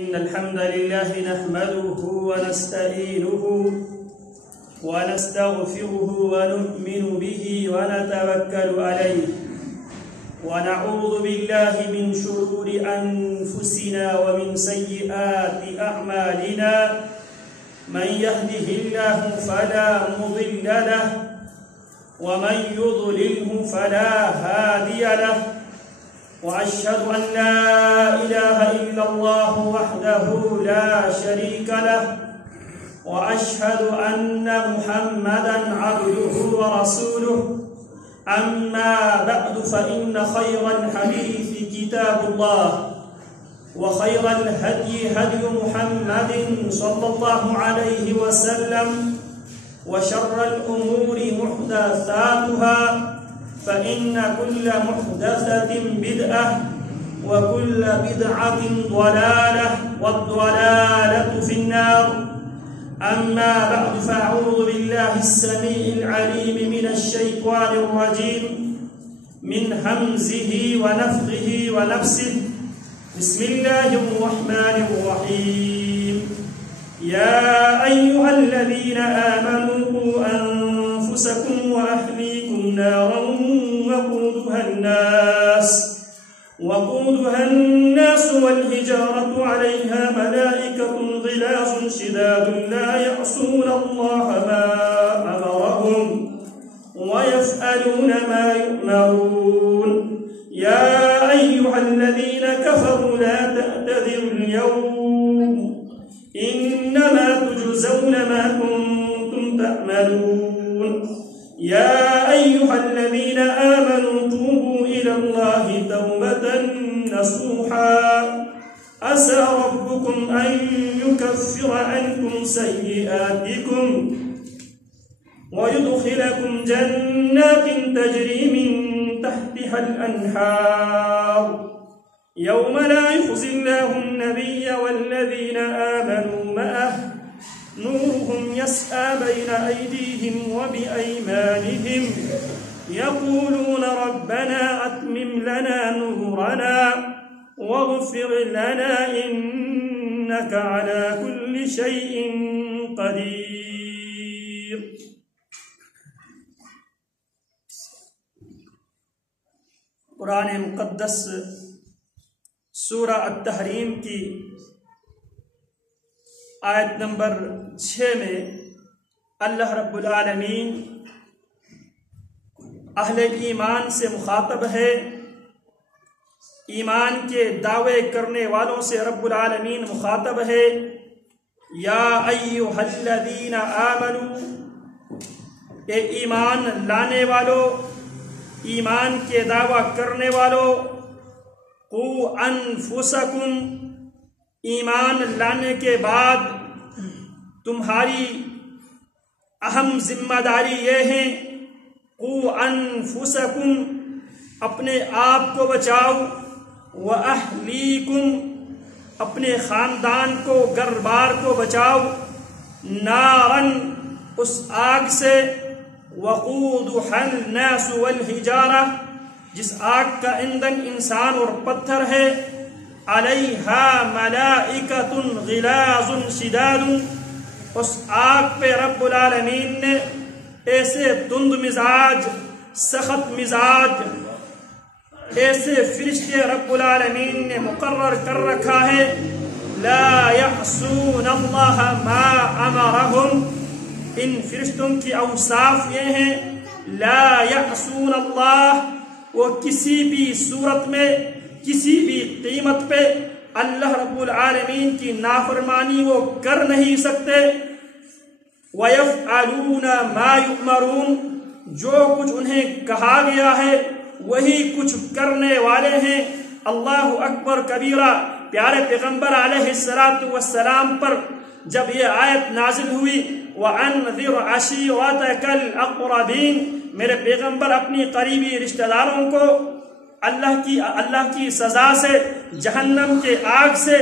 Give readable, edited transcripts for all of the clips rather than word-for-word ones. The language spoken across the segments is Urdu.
إن الحمد لله نحمده ونستعينه ونستغفره ونؤمن به ونتوكل عليه ونعوذ بالله من شرور أنفسنا ومن سيئات أعمالنا من يهده الله فلا مضل له ومن يضلله فلا هادي له وأشهد أن لا إله إلا الله وحده لا شريك له وأشهد أن محمدًا عبده ورسوله أما بعد فإن خير الحديث كتاب الله وخير الهدي هدي محمد صلى الله عليه وسلم وشر الأمور محدثاتها فإن كل محدثة بدعة وكل بدعة ضلالة والضلالة في النار أما بعد فأعوذ بالله السميع العليم من الشيطان الرجيم من همزه ونفخه ونفسه بسم الله الرحمن الرحيم يا أيها الذين آمنوا قوا أنفسكم وأهليكم نارا وقودها الناس والحجارة عليها ملائكة غلاظ شداد لا يعصون الله ما أمرهم ويفعلون ما يؤمرون يا أيها الذين كفروا لا تعتذروا اليوم إنما تجزون ما كنتم تعملون يا أيها الذين آمنوا توبوا إلى الله توبة نصوحا عسى ربكم أن يكفر عنكم سيئاتكم ويدخلكم جنات تجري من تحتها الأنهار يوم لا يخزي الله النبي والذين آمنوا معه نورهم يسعى بين أيديهم وبأيمانهم يقولون ربنا أتمم لنا نورنا واغفر لنا إنك على كل شيء قدير. قرآن مقدس سورہ التحریم کی آیت نمبر 6 میں اللہ رب العالمین اہل ایمان سے مخاطب ہے. ایمان کے دعوے کرنے والوں سے رب العالمین مخاطب ہے. یا ایھا الذین آمنوا، اے ایمان لانے والو، ایمان کے دعویٰ کرنے والو، قوا انفسکم، ایمان لانے کے بعد تمہاری اہم ذمہ داری یہ ہے، قوا انفسکم، اپنے آپ کو بچاؤ، واہلیکم، اپنے خاندان کو گھر بار کو بچاؤ، نارن، اس آگ سے، وقودھا الناس والحجارہ، جس آگ کا ایندھن انسان اور پتھر ہے، علیہا ملائکۃ غلاظ شداد، اس آگ پہ رب العالمین نے ایسے تند مزاج، سخت مزاج، ایسے فرشتے رب العالمین نے مقرر کر رکھا ہے. لا یعصون اللہ ما امرہم، ان فرشتوں کی اوصاف یہ ہیں، لا یعصون اللہ، وہ کسی بھی صورت میں، کسی بھی قیمت پہ اللہ رب العالمین کی نافرمانی وہ کر نہیں سکتے. وَيَفْعَلُونَ مَا يُؤْمَرُونَ، جو کچھ انہیں کہا گیا ہے وہی کچھ کرنے والے ہیں. اللہ اکبر کبیرہ. پیارے پیغمبر علیہ السلام پر جب یہ آیت نازل ہوئی، وَأَنذِرْ عَشِيرَتَكَ الْأَقْرَبِينَ، میرے پیغمبر اپنی قریبی رشتہ داروں کو اللہ کی سزا سے، جہنم کے آگ سے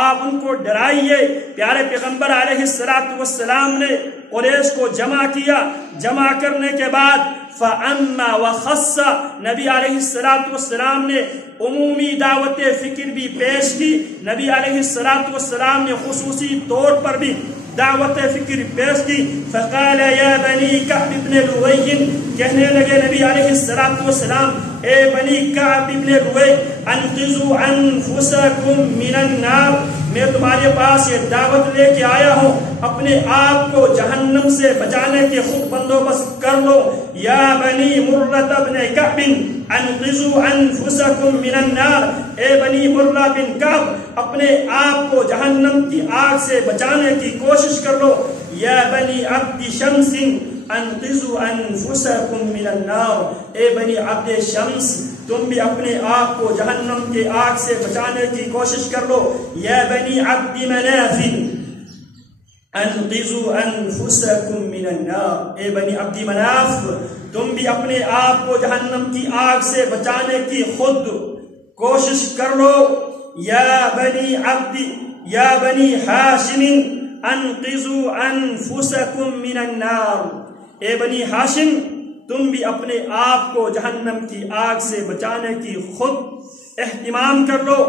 آپ ان کو ڈرائیے۔ پیارے پیغمبر علیہ السلام نے قریش کو جمع کیا، جمع کرنے کے بعد فَأَمَّا وَخَصَّ نبی علیہ السلام نے عمومی دعوت فکر بھی پیش کی، نبی علیہ السلام نے خصوصی طور پر بھی دعوت فکر پیش کی۔ فقال یا بنی کعب ابن لؤی، کہنے لگے نبی علیہ السلام اے بنی کعب ابن لؤی انقذوا انفسکم من النار، میں تمہارے پاس یہ دعوت لے کے آیا ہوں، اپنے آپ کو جہنم سے بچانے کے خود بندوبست کر لو۔ یا بنی مرۃ بن کعب انقذوا انفسکم من النار، اے بنی مرہ بن کعب اپنے آپ کو جہنم کی آگ سے بچانے کی کوشش کر لو۔ یا بنی عبد شمس انقذوا انفسکم من النار، اے بنی عبد شمس تم بھی اپنے آپ کو جہنم کے آگ سے بچانے کی کوشش کر لو۔ یا بنی عبد مناف انقذوا انفسکم من النار، اے بنی عبد مناف تم بھی اپنے آپ کو جہنم کی آگ سے بچانے کی خود کوشش کر لو۔ یا بنی ہاشم انقذوا انفسکم من النار، اے بنی ہاشم تم بھی اپنے آپ کو جہنم کی آگ سے بچانے کی خود اہتمام کر لو۔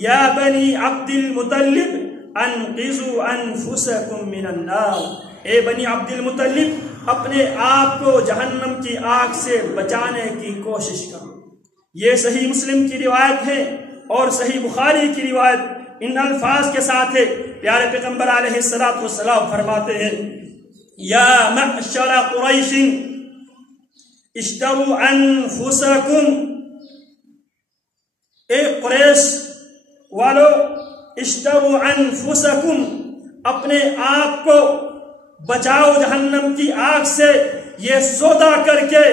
یا بنی عبد المطلب انقذوا انفسکم من النار، اے بنی عبد المطلب اپنے آپ کو جہنم کی آگ سے بچانے کی کوشش کرو۔ یہ صحیح مسلم کی روایت ہے اور صحیح بخاری کی روایت ان الفاظ کے ساتھ ہے۔ پیارے پیغمبر علیہ السلام فرماتے ہیں یا معشر قریش اشتروا انفسکم، اے قریش والو اشتروا انفسکم اپنے آپ کو بچاؤ جہنم کی آگ سے، یہ سودا کر کے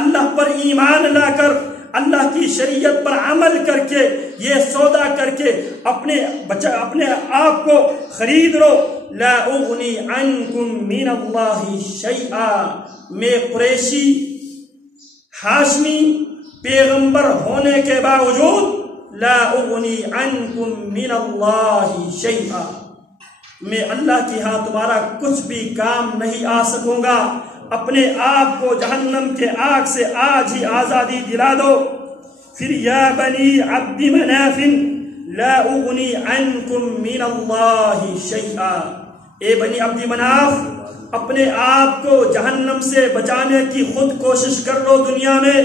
اللہ پر ایمان لا کر اللہ کی شریعت پر عمل کر کے یہ سودا کر کے اپنے آپ کو خرید لو۔ لا اغنی عنکم من اللہ شیئا، میں قریشی ہاشمی پیغمبر ہونے کے باوجود لا اغنی عنکم من اللہ شیئا، میں اللہ کی ہاں تمہارا کچھ بھی کام نہیں آ سکوں گا۔ اپنے آپ کو جہنم کے آگ سے آج ہی آزادی دلا دو۔ پھر یا بنی عبد مناف لا اغنی عنکم من اللہ شیئا، اے بنی عبد مناف اپنے آپ کو جہنم سے بچانے کی خود کوشش کر لو دنیا میں۔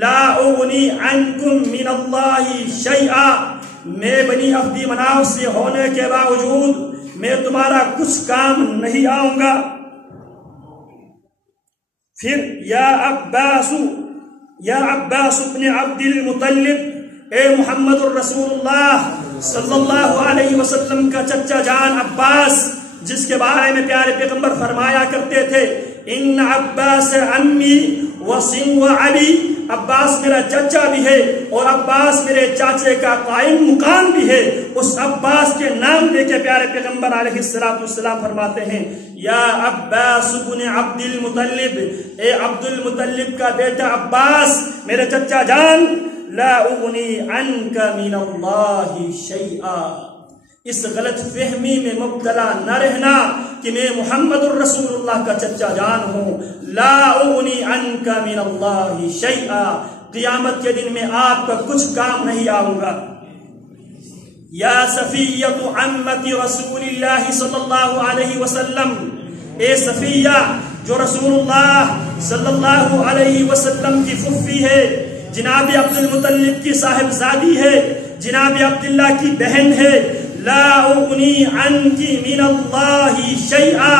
لا اغنی عنکم من اللہ شیئا، میں بنی عبد مناف سے ہونے کے باوجود میں تمہارا کچھ کام نہیں آؤں گا۔ پھر یا عباس ابن عبد المطلب، اے محمد الرسول اللہ صلی اللہ علیہ وسلم کا چچا جان عباس، جس کے بارے میں پیارے پیغمبر فرمایا کرتے تھے ان عباس عمی وصن وعلی، عباس میرا چچا بھی ہے اور عباس میرے چاچے کا قائم مقام بھی ہے۔ اس عباس کے نام لے کے پیارے پیغمبر علیہ السلام فرماتے ہیں یا عباس بن عبد المطلب، اے عبد المطلب کا بیٹا عباس میرے چچا جان، لا اغنی عنک من اللہ شیئا، اس غلط فہمی میں مبتلا نہ رہنا کہ میں محمد الرسول اللہ کا چچا جان ہوں۔ لا اغنی عنک من اللہ شیئا، قیامت کے دن میں آپ کا کچھ کام نہیں آؤں گا۔ یا صفیۃ عمت رسول اللہ صلی اللہ علیہ وسلم، اے صفیہ جو رسول اللہ صلی اللہ علیہ وسلم کی پھوپھی ہے، جناب عبد المطلب کی صاحبزادی ہے، جناب عبداللہ کی بہن ہے، لا اغنی عنکی من اللہ شیئا،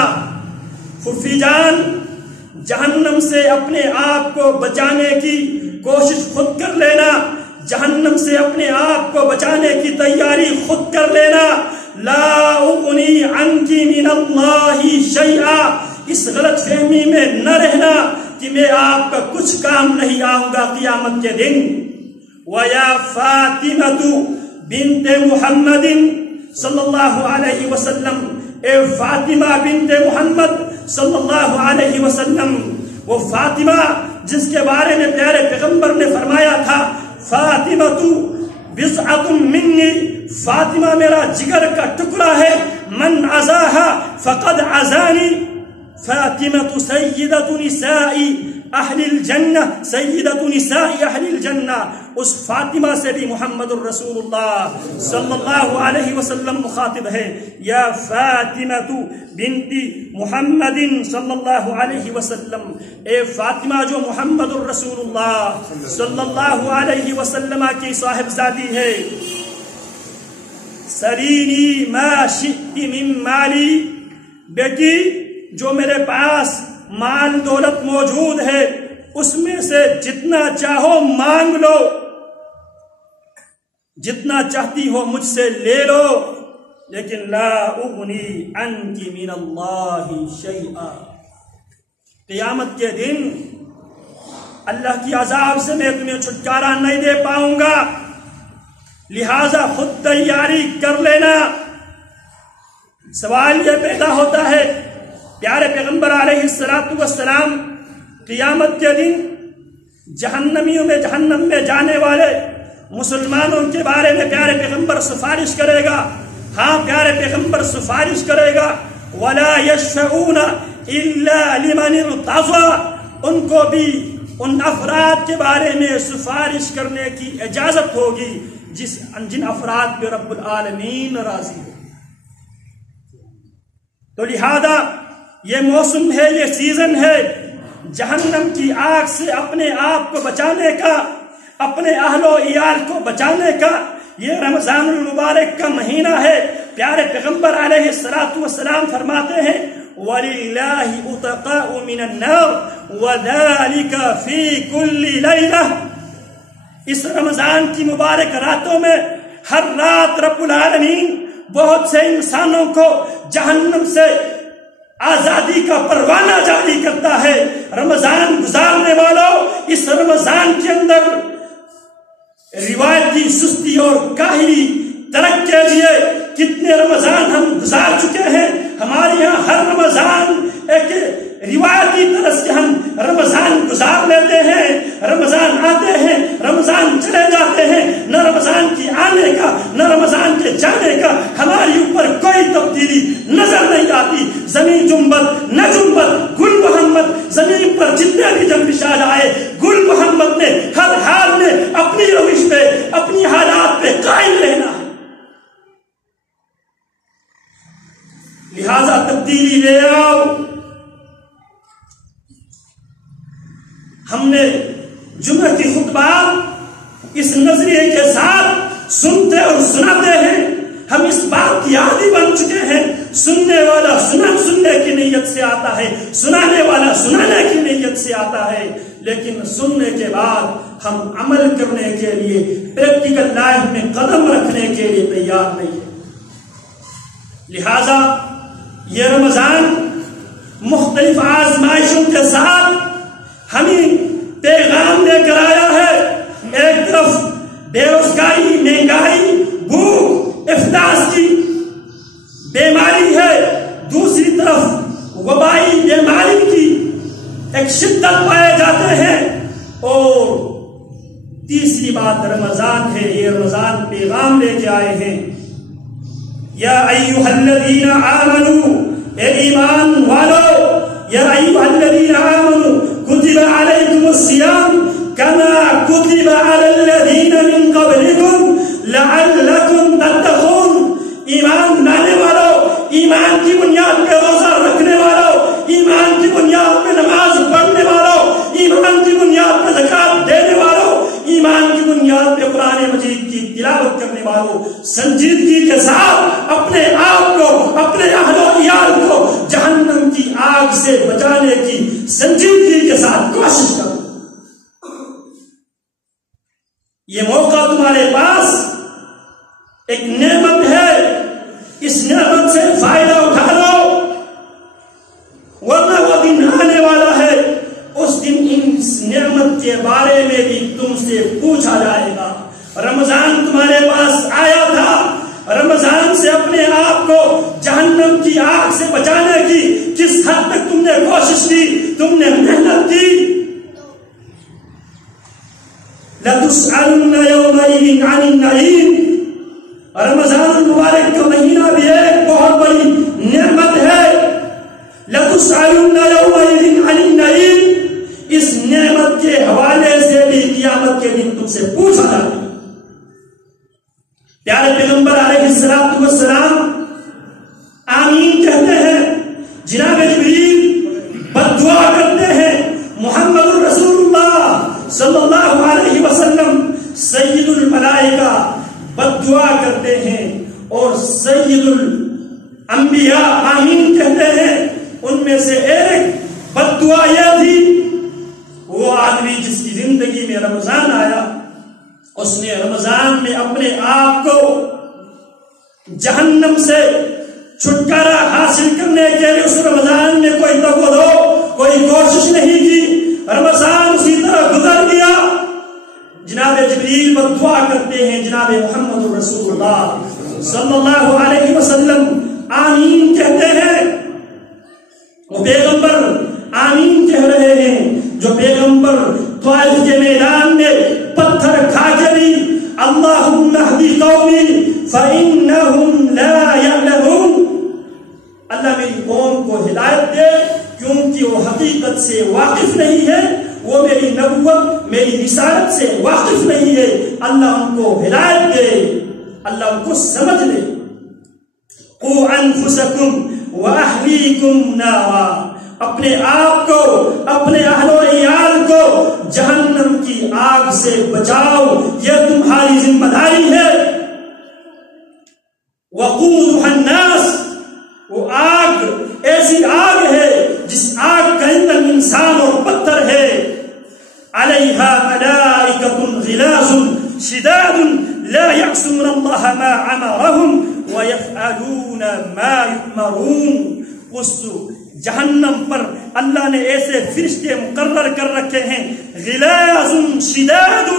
پھوپھی جان جہنم سے اپنے آپ کو بچانے کی کوشش خود کر لینا، جہنم سے اپنے آپ کو بچانے کی تیاری خود کر لینا۔ لا اغنی عنکی من اللہ شیئا، اس غلط فہمی میں نہ رہنا کہ میں آپ کا کچھ کام نہیں آؤں گا قیامت کے دن۔ وَيَا فَاطِمَةُ بِنْتِ مُحَمَّدٍ صلی اللہ علیہ وسلم، اے فاطمہ بنت محمد صلی اللہ علیہ وسلم، وہ فاطمہ جس کے بارے میں پیارے پیغمبر نے فرمایا تھا فاطمہ بضعۃ منی، فاطمہ میرا جگر کا ٹکڑا ہے، من عزاها فقد عزانی، فاطمہ سیدۃ نساء اہل الجنہ، سیدۃ نساء اہل الجنہ، اس فاطمہ سے بھی محمد الرسول اللہ صلی اللہ علیہ وسلم مخاطب ہے، یا فاطمہ بنت محمد صلی اللہ علیہ وسلم، اے فاطمہ جو محمد الرسول اللہ صلی اللہ علیہ وسلم کی صاحبزادی ہے، سرینی ما شئت من مالی، بیٹی جو میرے پاس مال دولت موجود ہے اس میں سے جتنا چاہو مانگ لو، جتنا چاہتی ہو مجھ سے لے لو، لیکن لا اغنی عنک من اللہ شیئا، قیامت کے دن اللہ کی عذاب سے میں تمہیں چھٹکارا نہیں دے پاؤں گا، لہذا خود تیاری کر لینا۔ سوال یہ پیدا ہوتا ہے، پیارے پیغمبر علیہ السلام قیامت کے دن جہنمیوں میں جہنم میں جانے والے مسلمانوں کے بارے میں پیارے پیغمبر سفارش کرے گا، ہاں پیارے پیغمبر سفارش کرے گا، وَلَا يَشْفَعُونَ إِلَّا لِمَنِ ارْتَضَىٰ، ان کو بھی ان افراد کے بارے میں سفارش کرنے کی اجازت ہوگی جن افراد پہ رب العالمین راضی ہو۔ تو لہذا یہ موسم ہے، یہ سیزن ہے جہنم کی آگ سے اپنے آپ کو بچانے کا، اپنے اہل و عیال کو بچانے کا، یہ رمضان المبارک کا مہینہ ہے۔ پیارے پیغمبر علیہ السلام فرماتے ہیں وَلِلَّهِ أُتَقَاءُ مِنَ النَّارِ وَذَلِكَ فِي كُلِّ لَيْلَةٍ، اس رمضان کی مبارک راتوں میں ہر رات رب العالمین بہت سے انسانوں کو جہنم سے آزادی کا پروانہ جاری کرتا ہے۔ رمضان گزارنے والوں، اس رمضان کے اندر روایتی سستی اور کاہلی ترک کے لیے کتنے رمضان ہم گزار چکے ہیں۔ ہمارے یہاں ہر رمضان ایک روایتی طرز سے ہم رمضان گزار لیتے ہیں، رمضان آتے ہیں، رمضان چلے جاتے ہیں، نہ رمضان کی آنے کا نہ رمضان کے جانے کا ہمارے اوپر کوئی تبدیلی نظر نہیں آتی۔ زمین جنبت نہ جنبت، گل محمد، زمین پر جتنے بھی جنبش آ جائے، گل محمد نے ہر حال میں اپنی روش پہ، اپنی حالات پہ قائم رہنا ہے۔ لہذا تبدیلی لے آؤ۔ ہم نے جمعہ کی خطبات اس نظریے کے ساتھ سنتے اور سناتے ہیں، ہم اس بات کی عادی بن چکے ہیں، سننے والا سننے کی نیت سے آتا ہے، سنانے والا سنانے کی نیت سے آتا ہے، لیکن سننے کے بعد ہم عمل کرنے کے لیے، پریکٹیکل لائف میں قدم رکھنے کے لیے تیار نہیں ہے۔ لہذا یہ رمضان مختلف آزمائشوں کے ساتھ ہمیں پیغام لے کر آیا ہے۔ ایک طرف بے روزگاری، مہنگائی، بھوک، افلاس کی بیماری ہے، دوسری طرف وبائی بیماری کی ایک شدت پائے جاتے ہیں، اور تیسری بات رمضان ہے۔ یہ رمضان پیغام لے کے آئے ہیں، یا ایھا الذین آمنوا، اے ایمان والو، یا ایھا الذین آمنوا کتب علیکم الصیام کما کتب علی الذین من قبلکم لعلکم تتقون۔ ایمان لانے والوں، ایمان کی بنیاد پہ روزہ رکھنے والوں، ایمان کی بنیاد پہ نماز پڑھنے والوں، ایمان کی بنیاد پہ زکات دینے والوں، ایمان کی بنیاد پہ قرآن مجید کی تلاوت کرنے والوں، سنجیدگی کے ساتھ اپنے آپ کو، اپنے اہل و عیال کو جہنم کی آگ سے بچانے کی سنجیدگی کے ساتھ کوشش کرو۔ یہ موقع تمہارے پاس ایک نعمت ہے، اس نعمت سے فائدہ اٹھا لو، ورنہ وہ دن آنے والا ہے، اس دن اس نعمت کے بارے میں بھی تم سے پوچھا جائے گا۔ رمضان تمہارے پاس آیا تھا، رمضان سے اپنے آپ کو جہنم کی آگ سے بچانے کی کس حد تک تم نے کوشش کی، تم نے محنت کی۔ لَتُسْأَلُنَّ يَوْمَئِذٍ عَنِ النَّعِيمِ۔ رمضان المبارک کا مہینہ بھی ایک بہت بڑی نعمت ہے۔ لَتُسْأَلُنَّ يَوْمَئِذٍ عَنِ النَّعِيمِ، اس نعمت کے حوالے سے بھی قیامت کے دن تم سے پوچھا جائے گا۔ پیارے پیغمبر علیہ السلام آمین کہتے ہیں، جناب جبریل بد دعا کرتے ہیں، محمد الرسول اللہ صلی اللہ علیہ وسلم سید الملائکہ بد دعا کرتے ہیں، اور سید الانبیاء آمین کہتے ہیں۔ ان میں سے ایک بد دعا یہ تھی، وہ آدمی جس کی زندگی میں رمضان آیا، اس نے رمضان میں اپنے آپ کو جہنم سے چھٹکارا حاصل کرنے کے لیے اس رمضان میں کوئی توجہ کوئی کوشش نہیں کی، رمضان اسی طرح گزر گیا۔ جناب جبریل بد دعا کرتے ہیں، جناب محمد الرسول اللہ صلی اللہ علیہ وسلم آمین کہتے ہیں۔ وہ پیغمبر آمین کہہ رہے ہیں جو پیغمبر طائف کے میدان میں پتھر کھا کے بھی اللہم اہدی قومی فإنہم لا یعلمون، اللہ میری قوم کو ہدایت دے کیونکہ وہ حقیقت سے واقف نہیں ہے، وہ میری نبوت میری رسالت سے واقف نہیں ہے، اللہ ان کو ہدایت دے، اللہ ان کو سمجھ لے۔ قو انفسکم واہلیکم نارا، اپنے آپ کو اپنے اہل و عیال کو جہنم کی آگ سے بچاؤ، یہ تمہاری ذمہ داری ہے۔ وقودها الناس، وہ آگ ایسی آگ ہے جس آگ کا ایندھن انسان اور پتھر ہے۔ علیہا ملائکۃ غلاظ شداد لا یعصون اللہ ما امرہم ویفعلون ما یؤمرون، اس جہنم پر اللہ نے ایسے فرشتے مقرر کر رکھے ہیں، غلاظ شداد،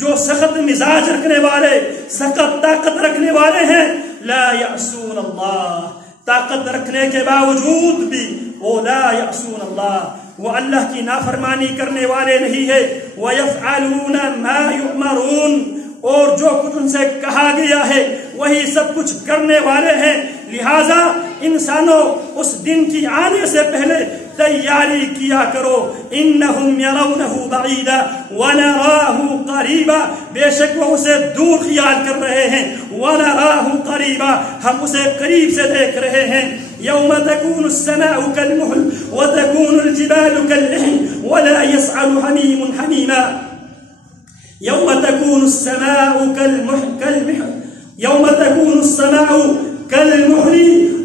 جو سخت مزاج رکھنے والے، سخت طاقت رکھنے والے ہیں۔ لا یعصون اللہ، طاقت رکھنے کے باوجود بھی وہ لا یعصون اللہ، وہ اللہ کی نافرمانی کرنے والے نہیں ہے۔ وَيَفْعَلُونَ مَا يُؤْمَرُونَ، اور جو کچھ ان سے کہا گیا ہے وہی سب کچھ کرنے والے ہیں۔ لہذا انسانوں اس دن کی آنے سے پہلے تیاری کیا کرو۔ انہم یرونہ بعیدا ونراہ قریبا، بے شک وہ اسے دور خیال کر رہے ہیں، ونراہ قریبا، ہم اسے قریب سے دیکھ رہے ہیں۔ یوم تکون السماء کالمہل وتکون الجبال کالعہن ولا یسأل حمیم حمیما۔ یوم تکون السماء کالمہل، یوم تکون السماء کالمہل،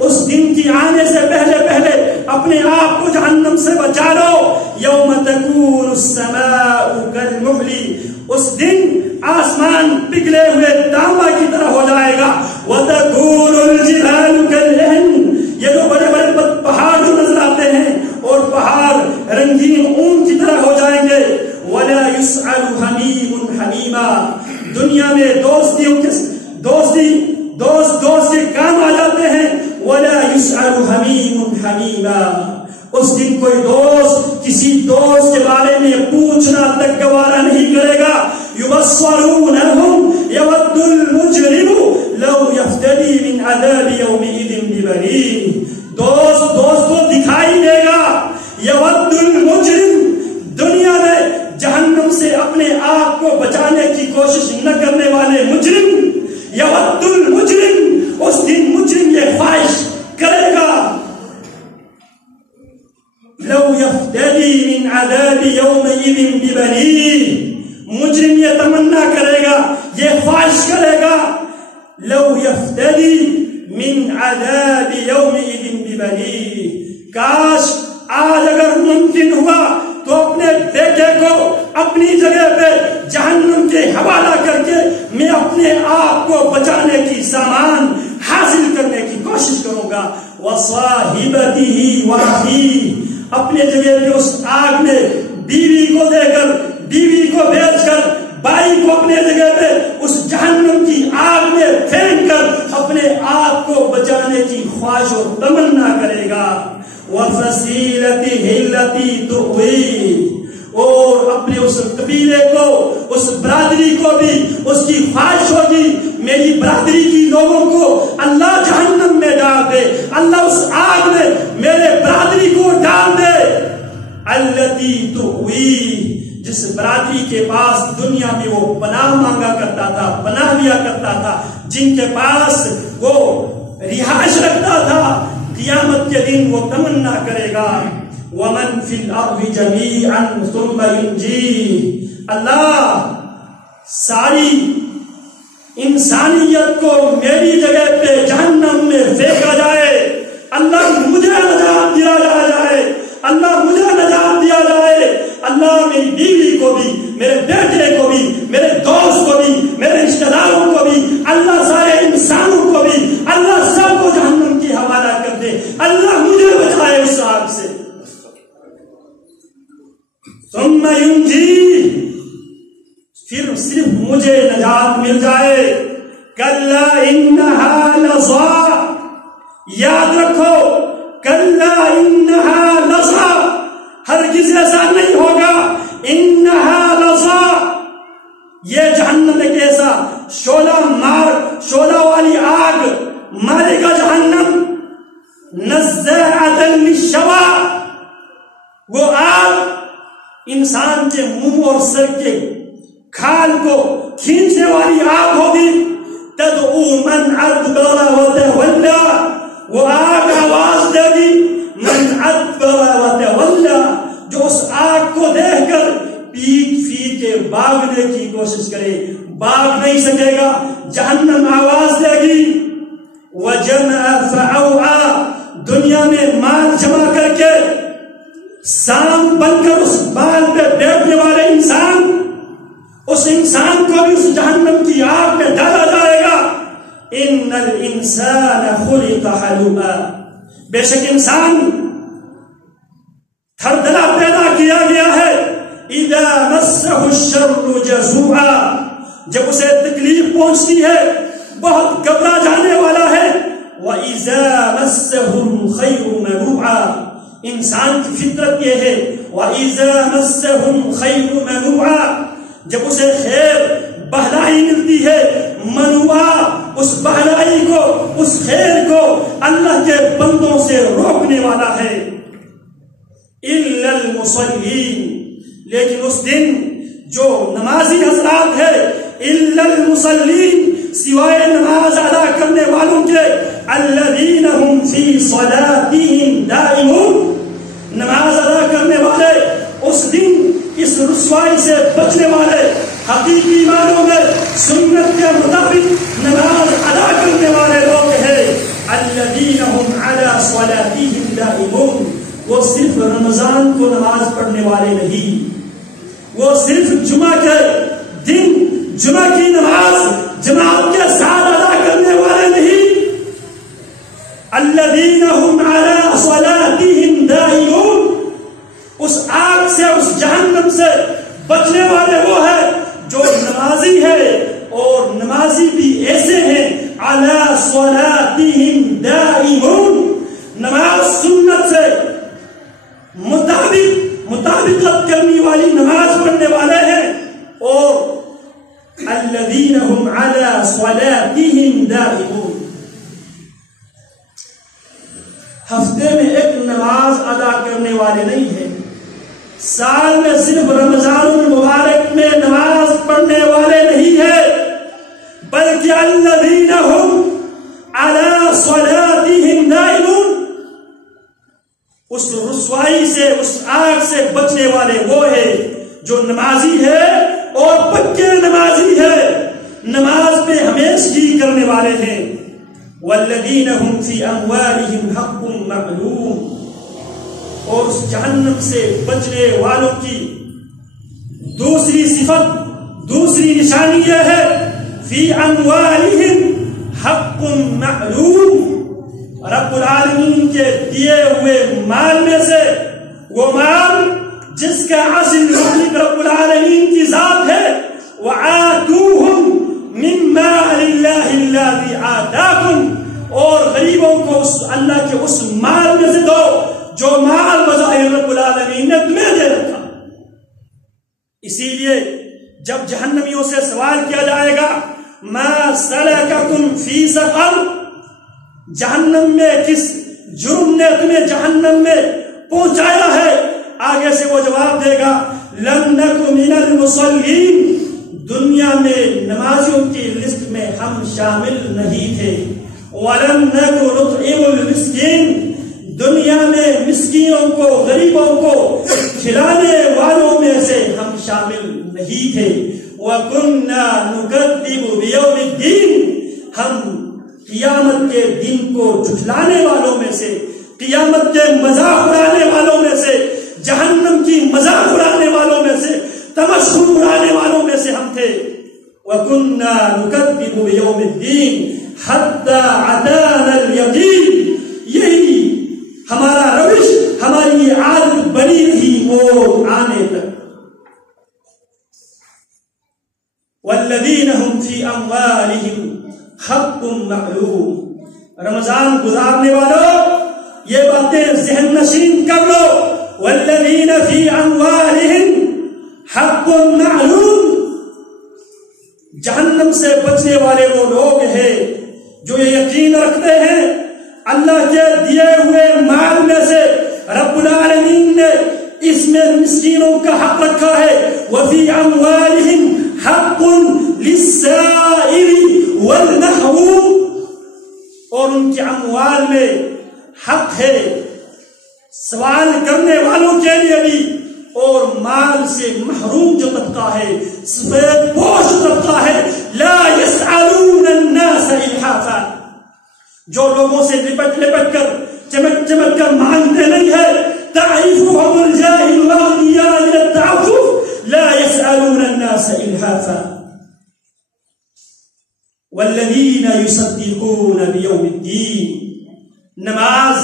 اس دن کی آنے سے پہلے پہلے اپنے آپ کو جہنم سے بچا لو۔ یوم تکون السماء کالمہل، اس دن آسمان پگھلے ہوئے تانبا کی طرح ہو جائے گا۔ وتکون الجبال کالعہن، یہ جو بڑے بڑے پہاڑ جو نظر آتے ہیں اور پہاڑ رنگین اون کی طرح ہو جائیں گے۔ ولا یسأل حمیم حمیما، دنیا میں دوستیوں کے دوست کے کام آ جاتے ہیں۔ ولا یسأل حمیم حمیما، اس دن کوئی دوست کسی دوست کے بارے میں پوچھنا تک گوارا نہیں کرے گا۔ یبصرونہم یود المجرم لو یفتدی من عذاب یومئذ ببنیہ، دوست کو دکھائی دے گا۔ یود المجرم، دنیا میں جہنم سے اپنے آپ کو بچانے کی کوشش نہ کرنے والے مجرم، یود المجرم، اس دن مجرم یہ خواہش کرے گا، لو یفتدی من عذاب یومئذ ببنیہ، مجرم یہ تمنا کرے گا، یہ خواہش کرے گا، لو یفتدی من عذاب یومئذ ببنیہ، کاش آج اگر ممکن ہوا تو اپنے بیٹے کو اپنی جگہ پہ جہنم کے حوالہ کر کے میں اپنے آپ کو بچانے کی سامان حاصل کرنے کی کوشش کروں گا۔ وَصَاحِبَتِهِ وَأَخِيهِ، اپنے جگہ پہ اس آگ میں بیوی کو دے کر، بیوی کو بیچ کر، بھائی کو اپنے جگہ پہ اس جہنم کی آگ میں پھینک کر اپنے آپ کو بچانے کی خواہش اور تمنا کرے گا۔ وَفَصِيلَتِهِ الَّتِي تُؤْوِيهِ، اور اپنے اس قبیلے کو، اس برادری کو بھی اس کی خواہش ہوگی میری برادری کی لوگوں کو اللہ جہنم میں ڈال دے، اللہ اس آگ میں میرے برادری کو ڈال دے۔ التی تؤوی، جس برادری کے پاس دنیا میں وہ پناہ مانگا کرتا تھا، پناہ لیا کرتا تھا، جن کے پاس وہ رہائش رکھتا تھا، قیامت کے دن وہ تمنا کرے گا وَمَن فِي الْأَرْضِ جَمِيعًا ثُمَّ يُنْجِيهِ، اللہ ساری انسانیت کو میری جگہ پہ جہنم میں پھینکا جائے، اللہ مجھے نجات دیا جائے، اللہ مجھے نجات دیا جائے، اللہ میری بیوی کو بھی، میرے بیٹے کو بھی، میرے دوست کو بھی، میرے رشتہ داروں کو بھی، اللہ سارے انسانوں کو بھی، اللہ سب کو جہنم کی حوالہ کر دے، اللہ مجھے بچائے اس آگ سے۔ ثم ینجی، پھر صرف مجھے نجات مل جائے۔ کلا انہا لظیٰ، یاد رکھو کلا انہا لظیٰ، ہرگز ایسا نہیں ہوگا۔ انہا لظیٰ، یہ جہنم ایک ایسا شعلہ والی آگ مارے گا جہنم، نزاعۃ للشویٰ، وہ آگ انسان کے منہ اور سر کے کھال کو کھینچنے والی آگ ہوگی۔ تدعو من ادبر وتولى، وہ آگ آواز دے گی من ادبر وتولى، جو اس آگ کو دیکھ کر پیٹ پھیر کے بھاگنے کی کوشش کرے، بھاگ نہیں سکے گا، جہنم آواز دے گی۔ وجمع فأوعى، دنیا میں مال جمع کر کے سام بن کر اس بال پہ بیٹھنے والے انسان، اس انسان کو بھی اس جہنم کی آگ میں ڈالا جائے گا۔ ان الانسان خلق حلوعا، بے شک انسان تھردلا پیدا کیا گیا ہے۔ اذا مسہ الشر جزوعا، جب اسے تکلیف پہنچتی ہے بہت گھبرا جانے والا ہے۔ وَإِذَا مَسَّهُ الْخَيْرُ مَنُوعًا، انسان کی فطرت یہ ہے وَإِذَا مَسَّهُ الْخَيْرُ مَنُوعًا، جب اسے خیر بہلائی ملتی ہے، منوعا، اس بہلائی کو، اس خیر کو اللہ کے بندوں سے روکنے والا ہے۔ إِلَّا الْمُصَلِّينَ، لیکن اس دن جو نمازی حضرات ہے، إِلَّا الْمُصَلِّينَ، سوائے نماز ادا کرنے والوں کے، الذین هم فی صلاتهم دائمون، نماز ادا کرنے والے اس دن اس رسوائی سے بچنے والے، حقیقی معنوں میں سنت کے مطابق نماز ادا کرنے والے لوگ ہیں۔ الذین هم علی صلاتهم دائمون، وہ صرف رمضان کو نماز پڑھنے والے نہیں، وہ صرف جمعہ کے دن جمعہ کی نماز جماعت کے ساتھ ادا کرنے والے نہیں۔ الذین هم علی صلاتهم دائمون، اس آگ سے، اس جہنم سے بچنے والے وہ ہے جو نمازی ہے، اور نمازی بھی ایسے ہیں علی صلاتهم دائمون، نماز سنت سے مطابقت کرنے والی نماز پڑھنے والے ہیں، اور الذین هم علی صلاتهم دائمون، ہفتے میں ایک نماز ادا کرنے والے نہیں ہیں، سال میں صرف رمضان المبارک میں نماز پڑھنے والے نہیں ہیں، بلکہ الذین هم علی صلاتهم دائمون، اس رسوائی سے، اس آگ سے بچنے والے وہ ہے جو نمازی ہے اور پکے نمازی ہے، نماز پہ ہمیشگی کرنے والے ہیں۔ والذین هم فی اموالهم حق معلوم، اور اس جہنم سے بچنے والوں کی دوسری صفت، دوسری نشانی یہ ہے فی اموالهم حق معلوم، رب العالمین کے دیے ہوئے مال میں سے وہ مال جس کا اصل مالک رب العالمین کی ذات ہے، وَآتُوهُمْ مِنْ مَالِ اللَّهِ الَّذِي آتَاكُمْ، اور غریبوں کو اس اللہ کے اس مال میں سے دو جو مال بظاہر رب العالمین نے تمہیں دے رکھا۔ اسی لیے جب جہنمیوں سے سوال کیا جائے گا ما سلککم فی سقر، جہنم میں کس جرم نے تمہیں جہنم میں پہنچایا ہے، آگے سے وہ جواب دے گا لم نک من المصلین، دنیا میں نمازیوں کی لسٹ میں ہم شامل نہیں تھے، ولم نک نطعم المسکین، دنیا میں مسکینوں کو غریبوں کو کھلانے والوں میں سے ہم شامل نہیں تھے، وَكُنَّا نُكَذِّبُ بِيَوْمِ الدِّينِ، ہم قیامت کے دن کو جھٹلانے والوں میں سے، قیامت کے مذاق اڑانے والوں میں سے، جہنم کی مذاق اڑانے والوں میں سے، تمسخر اڑانے والوں میں سے ہم تھے۔ وَكُنَّا نُكَذِّبُ بِيَوْمِ الدِّينِ حَتَّى أَتَانَا الْيَقِينُ، یہی ہمارا روش، ہماری عادت بنی رہی موت آنے تک۔ وَالَّذِينَ هُمْ فِي أَمْوَالِهِمْ حَقٌّ مَعْلُومٌ، رمضان گزارنے والوں یہ باتیں ذہن نشین کر لو، وَالَّذِينَ فِي أَمْوَالِهِمْ حَقٌّ مَعْلُومٌ، جہنم سے بچنے والے وہ لوگ ہیں جو یہ یقین رکھتے ہیں اللہ کے دیے ہوئے مال میں سے رب العالمین نے اس میں مسکینوں کا حق رکھا ہے، وَفِي أَمْوَالِهِمْ حَقٌّ لِلسَّائِلِ وَالْمَحْرُومِ، اور ان کے اموال میں حق ہے سوال کرنے والوں کے لیے بھی، اور مال سے محروم جو طبقہ ہے، سفید پوش طبقہ ہے، لا يسألون الناس الحافا، جو لوگوں سے لپٹ لپٹ کر چمک چمک کر مانگتے نہیں ہے، تعرفهم الجاهل واغنياء من التعفف لا يسألون الناس الحافا، والذين يصدقون بيوم الدين، نماز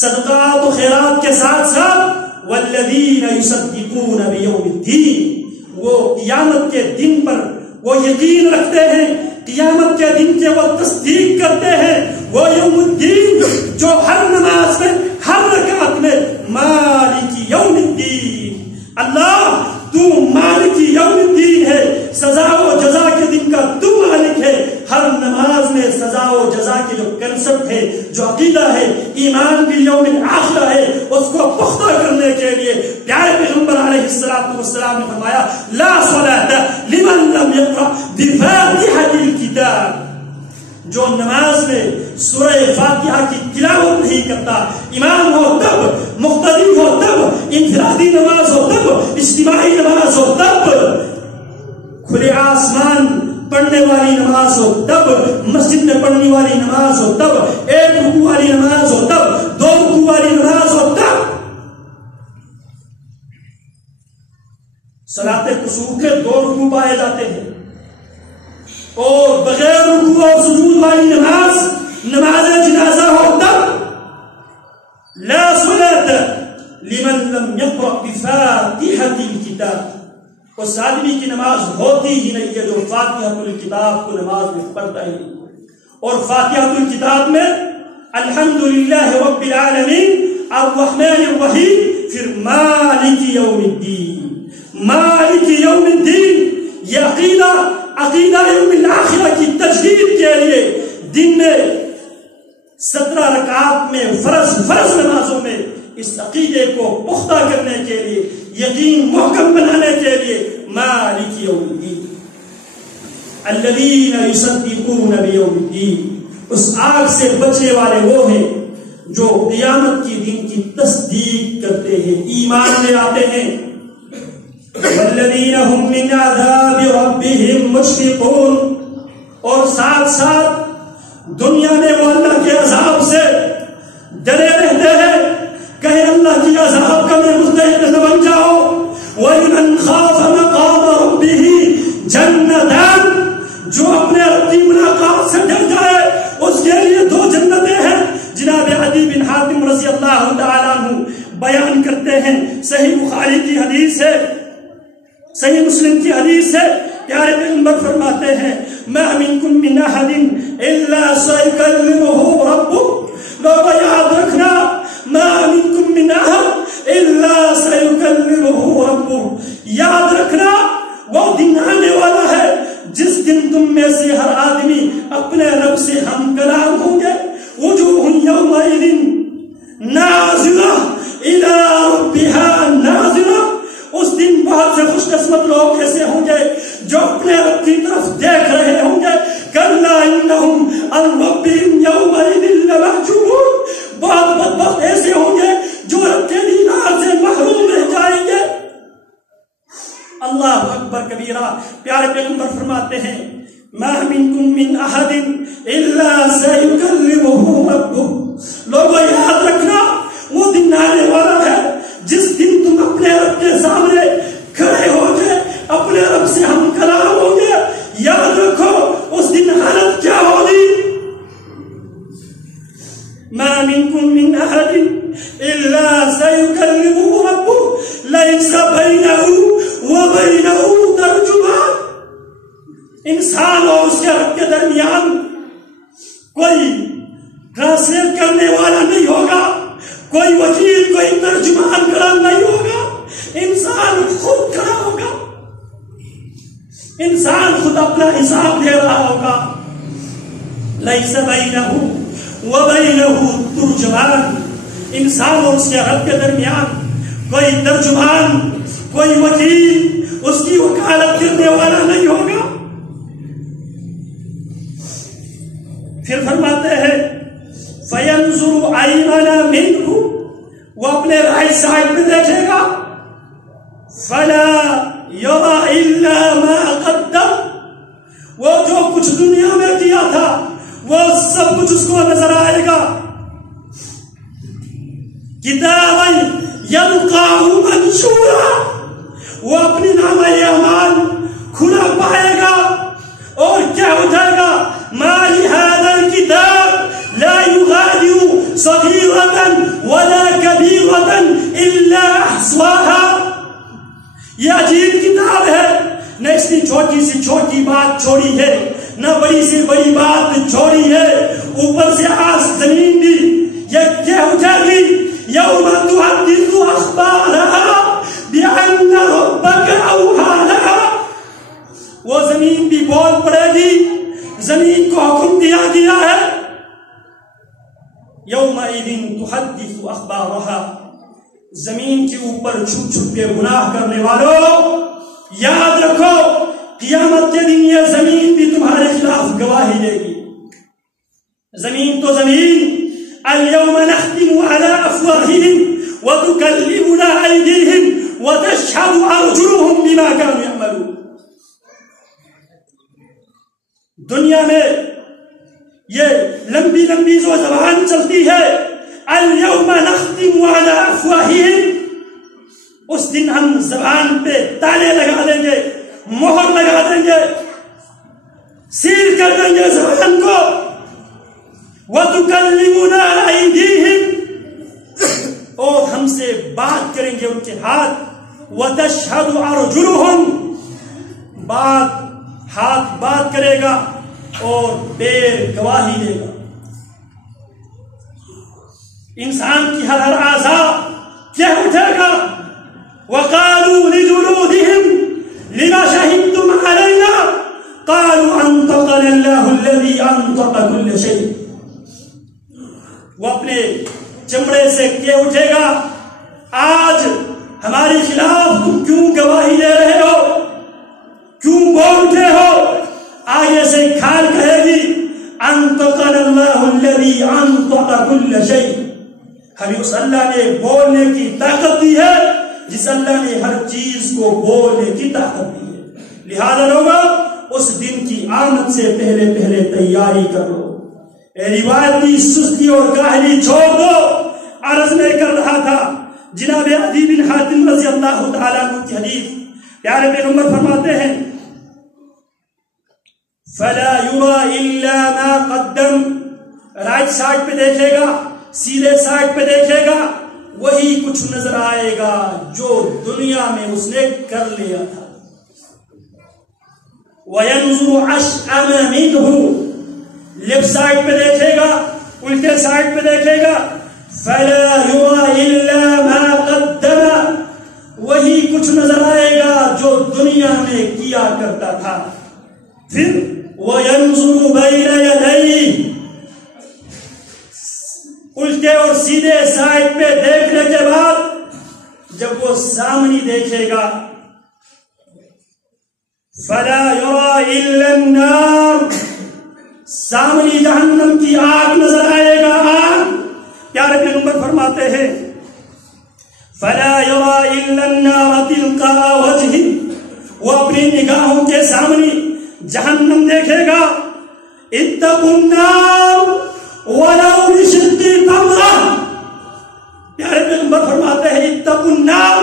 صدقات و خیرات کے ساتھ ساتھ والذین یصدقون بیوم الدین، وہ قیامت کے دن پر وہ یقین رکھتے ہیں، قیامت کے دن کے وہ تصدیق کرتے ہیں، وہ یوم الدین جو ہر نماز میں ہر رکعت میں مالک یوم الدین، اللہ تو مالک یوم الدین ہے، سزا و جزا کے دن کا تو مالک ہے۔ ہر نماز میں سزا و جزا کے جو کنسپٹ ہے، جو عقیدہ ہے، ایمان بالیوم الآخرہ ہے، اس کو پختہ کرنے کے لیے پیارے پیغمبر علیہ السلام نے فرمایا لا صلاۃ لمن لم یقرأ بفاتحۃ الکتاب، جو نماز میں سورہ فاتحہ کی تلاوت نہیں کرتا، امام ہو تب، مقتدی ہو تب، انفرادی نماز ہو تب، اجتماعی نماز ہو تب، کھلے آسمان پڑھنے والی نماز ہو تب، مسجد میں پڑھنے والی نماز ہو تب، ایک رکوع والی نماز ہو تب، دو رکوع والی نماز ہو تب، صلاۃ کسوف کے 2 رکوع پائے جاتے ہیں، اور بغیر رکوع اور سجود والی نماز جنازہ ہو تب، لا صلاۃ لمن لم یقرأ بفاتحۃ الکتاب، اس آدمی کی نماز ہوتی ہی نہیں ہے جو فاتحۃ الکتاب کو نماز میں پڑھتا ہی نہیں، اور فاتحۃ الکتاب میں الحمدللہ رب العالمین الرحمن الرحیم، پھر مالک یوم الدین، مالک یوم الدین، یہ عقیدہ یوم الآخرہ کی تجدید کے لیے دن میں 17 رکعات میں فرض نمازوں میں اس عقیدے کو پختہ کرنے کے لیے، یقین محکم بنانے کے لیے مالک یوم الدین، الذین یصدقون بیوم الدین، اس آگ سے بچنے والے وہ ہیں جو قیامت کی دن کی تصدیق کرتے ہیں، ایمان لے آتے ہیں۔ والذین هم من عذاب ربهم مشفقون، اور ساتھ ساتھ دنیا میں وہ اللہ کے عذاب سے ڈرے رہتے ہیں، کہیں اللہ کی عذاب کا میں مستحق نہ بن جاؤ۔ وَلِمَنْ خَافَ مَقَامَ رَبِّهِ جَنَّتَانِ، جو اپنے رب کی ملاقات سے ڈر جائے اس کے لیے 2 جنتیں ہیں۔ جناب عدی بن حاتم رضی اللہ تعالیٰ عنہ بیان کرتے ہیں، صحیح بخاری کی حدیث ہے، صحیح مسلم کی حدیث ہے، پیارے پیغمبر فرماتے ہیں مَا مِنْكُمْ مِنْ أَحَدٍ إِلَّا سَيُكَلِّمُهُ رَبُّهُ، لوگوں یاد رکھنا مَا مِنْكُمْ مِنْ أَحَدٍ إِلَّا سَيُكَلِّمُهُ رَبُّهُ، یاد رکھنا يومئذ ناظرة إلى ربها ناظرة. اس دن بہت سے خوش قسمت لوگ ایسے ہوں گے جو اپنے رب کی طرف دیکھ رہے ہوں گے. کلا انہم عن ربہم یومئذ لمحجوبون. بہت بدبخت ایسے ہوں گے جو رب کے دیدار سے محروم رہ جائیں گے. اللہ اکبر کبیرہ. پیارے پیغمبر فرماتے ہیں ما منکم من احد الا سیکلمہ ربہ. لوگوں یاد رکھنا وہ دن آنے والا ہے جس دن تم اپنے رب کے سامنے کھڑے ہو گے, اپنے رب سے ہم کلام ہوں گے. یاد رکھو اس دن حالت کیا ہوگی. ما منکم من احد الا سیکلمہ ربہ لیس بینہ وبینہ ترجمان. انسان اور اس کے رب کے درمیان کوئی ٹرانسلیٹ کرنے والا نہیں ہوگا, کوئی وکیل, کوئی ترجمان کھڑا نہیں ہوگا. انسان خود کھڑا ہوگا, انسان خود اپنا حساب دے رہا ہوگا. لیس بینہ وبینہ ترجمان. انسان اور اس کے رب کے درمیان کوئی ترجمان, کوئی وکیل اس کی وکالت کرنے والا نہیں ہوگا. پھر فرماتے ہیں فَيَنْظُرُ أَيْمَنَ مِنْهُ. وہ اپنے رائٹ سائڈ پہ دیکھے گا. فَلَا يَرَى إِلَّا مَا قَدَّمَ. وہ جو کچھ دنیا میں کیا تھا وہ سب کچھ اس کو نظر آئے گا. کتاباً یلقاہ منشورا. وہ اپنی نامہ اعمال کھلا پائے گا اور کیا اٹھائے گا ما لهذا الكتاب لا يغادر صغيرة ولا كبيرة إلا أحصاها. یہ عجیب کتاب ہے, نہ اس نے چھوٹی سے چھوٹی بات چھوڑی ہے, نہ بڑی سے بڑی بات چھوڑی ہے. اوپر سے آس زمین بھی یہ کیا اٹھے گی. یوم تحدث اخبارها بأن ربك أوحى لها. وہ زمین بھی بول پڑے گی, زمین کو حکم دیا گیا ہے. یومئذ تحدث اخبارها. زمین کے اوپر چھپ چھپ کے گناہ کرنے والوں یاد رکھو قیامت کے دن یہ زمین بھی تمہارے خلاف گواہی دے گی. زمین تو زمین. اليوم نختم على افواههم وتكلمنا ايديهم وتشهد ارجلهم بما كانوا يعملون. دنیا میں یہ لمبی لمبی جو زبان چلتی ہے اليوم نختم على افواههم. اس دن ہم زبان پہ تالے لگا دیں گے, مہر لگا دیں گے, سیل کر دیں گے زبان کو. وَتُكَلِّمُنَا أَيْدِيهِمْ. اور ہم سے بات کریں گے ان کے ہاتھ. وَتَشْهَدُ أَرْجُلُهُمْ. ہاتھ بات کرے گا اور پیر گواہی دے گا. انسان کی ہر اعضاء کیا اٹھے گا. وَقَالُوا لِجُلُودِهِمْ لِمَا شَهِدتُّمْ عَلَيْنَا قَالُوا أَنطَقَنَا اللَّهُ الَّذِي أَنطَقَ كُلَّ شَيْءٍ. وہ اپنے چمڑے سے کیا اٹھے گا آج ہمارے خلاف تم کیوں گواہی دے رہے ہو, کیوں بول اٹھے ہو. آگے سے کھال کہے گی انطقنا اللہ الذی انطق کل شیء. ہمیں اس اللہ نے بولنے کی طاقت دی ہے جس اللہ نے ہر چیز کو بولنے کی طاقت دی ہے. لہذا لوگوں اس دن کی آمد سے پہلے پہلے تیاری کرو. روایتی سستی اور کاہلی چھوڑ دو. عرض میں کر رہا تھا جناب عدی بن حاتم رضی اللہ تعالیٰ عنہ کی حدیث. پیارے پیغمبر فرماتے ہیں فلا يرى الا ما قدم. رائٹ سائڈ پہ دیکھے گا, سیدھے سائڈ پہ دیکھے گا, وہی کچھ نظر آئے گا جو دنیا میں اس نے کر لیا تھا. وَيَنْظُرُ أَشْأَمَ مِنْهُ. لیفٹ سائڈ پہ دیکھے گا, الٹے سائڈ پہ دیکھے گا. فَلَا يُرَى إِلَّا مَا قَدَّمَ. وہی کچھ نظر آئے گا جو دنیا میں کیا کرتا تھا. پھر وَيَنْظُرُ بَيْنَ يَدَيْهِ. الٹے اور سیدھے سائڈ پہ دیکھنے کے بعد جب وہ سامنے دیکھے گا فلا يرى الا النار، سامنے جہنم کی آگ نظر آئے گا، آگ۔ پیارے پیغمبر فرماتے ہیں فلا يرى الا النار تلقاء وجهه، وہ اپنی نگاہوں کے سامنے جہنم دیکھے گا۔ اتقوا النار ولو بشق تمرہ، پیارے پیغمبر فرماتے ہیں اتقوا النار،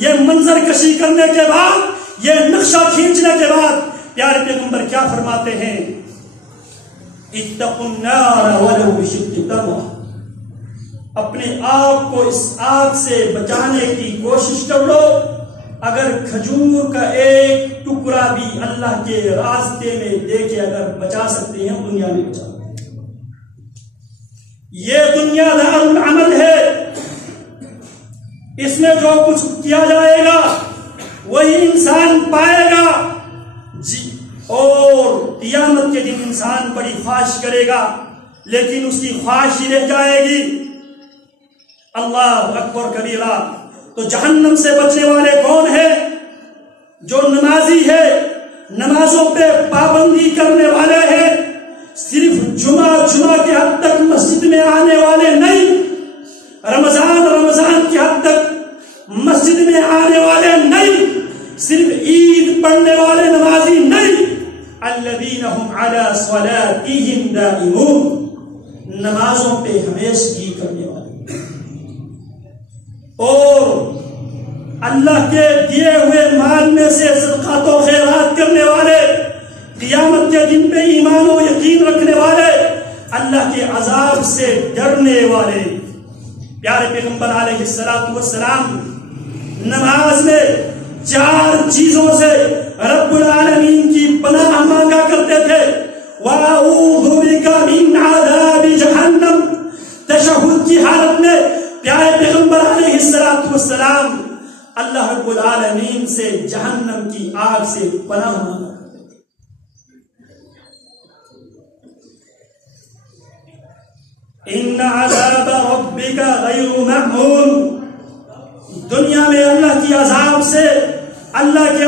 یہ منظر کشی کرنے کے بعد، یہ نقشہ کھینچنے کے بعد پیارے پیغمبر کیا فرماتے ہیں؟ اتقوا النار ولو بشق تمرہ، اپنے آپ کو اس آگ سے بچانے کی کوشش کر لو، اگر کھجور کا ایک ٹکڑا بھی اللہ کے راستے میں دے کے اگر بچا سکتے ہیں دنیا میں بچا۔ یہ دنیا دار العمل ہے، اس میں جو کچھ کیا جائے گا وہی انسان پائے گا جی، اور قیامت کے دن انسان بڑی خواہش کرے گا لیکن اس کی خواہش ہی رہ جائے گی۔ اللہ اکبر کبیرہ۔ تو جہنم سے بچنے والے کون ہیں؟ جو نمازی ہے، نمازوں پہ پابندی کرنے والے ہیں، صرف جمعہ کے حد تک مسجد میں آنے والے نہیں، رمضان کی حد تک مسجد میں آنے والے نہیں، صرف عید پڑھنے والے نمازی نہیں، الذین هم علی صلاتہم دائمون، نمازوں پہ ہمیشگی کرنے والے اور اللہ کے دیے ہوئے مال میں سے صدقات و خیرات کرنے والے، قیامت کے دن پہ ایمان و یقین رکھنے والے، اللہ کے عذاب سے ڈرنے والے۔ پیارے پیغمبر علیہ السلام نماز میں 4 چیزوں سے رب العالمین کی پناہ مانگا کرتے تھے۔ وَأَعُوذُ بِكَ مِنْ عَذَابِ جَهَنَّمَ، تشہد کی حالت میں پیارے پیغمبر علیہ السلام اللہ رب العالمین سے جہنم کی آگ سے پناہ مانگا۔ ان عذاب ربک غیر مأمون، دنیا میں اللہ کے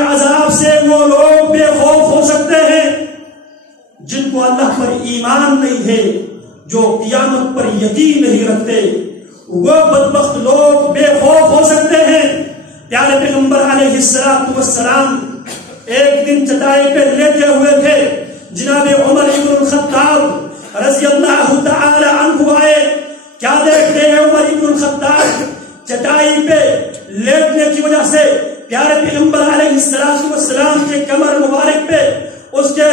عذاب سے وہ لوگ بے خوف ہو سکتے ہیں جن کو اللہ پر ایمان نہیں ہے، جو قیامت پر یقین نہیں رکھتے، وہ بدبخت لوگ بے خوف ہو سکتے ہیں۔ پیارے پیغمبر علیہ السلام ایک دن چٹائی پہ لیٹے ہوئے تھے، جناب عمر ابن الخطاب رضی اللہ تعالی عنہ آئے، کیا دیکھتے ہیں عمر ابن الخطاب چٹائی پہ لیٹنے کی وجہ سے پیارے پیغمبر علیہ السلام کے کمر مبارک پہ اس کے